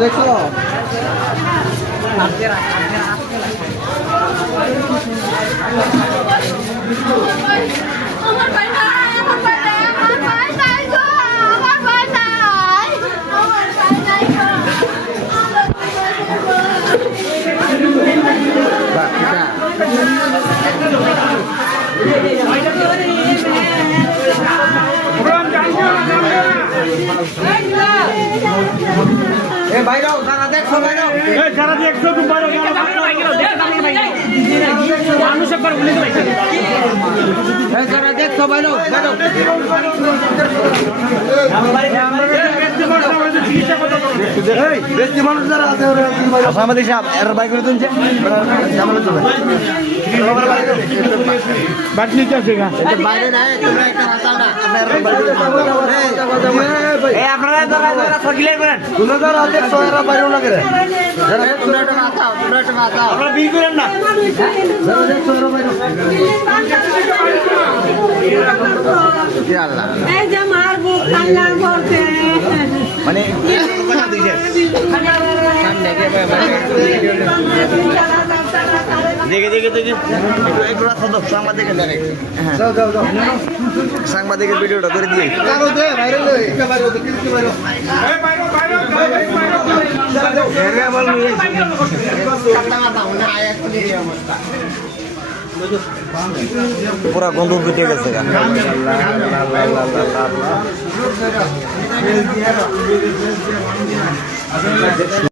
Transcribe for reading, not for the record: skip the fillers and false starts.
দেখো বাইরেও যারা দেখছো বাইরেও যারা দেখছো তুমি মানুষ একবার উনি যারা দেখছো বাইরেও বেশি মানুষ যারা আছে আমাদের সাহেব এর বাইক করে তুলছে বাট নিতে আছে বাইরে নাই তোমরা একটা হাসাও না আপনারা যারা সকিলে করেন তোমরা যারা দেখছো এরা বাইরে না করে তোমরা একটা হাসাও আপনারা বিল করেন না যারা দেখছো এরা বাইরে আল্লাহ এই যে মারবো কান্নার করতে মানে কথা দিছে দেখে সাংবাদিকের ভিডিওটা করে দিয়ে পুরা গন্ধ উঠে গেছে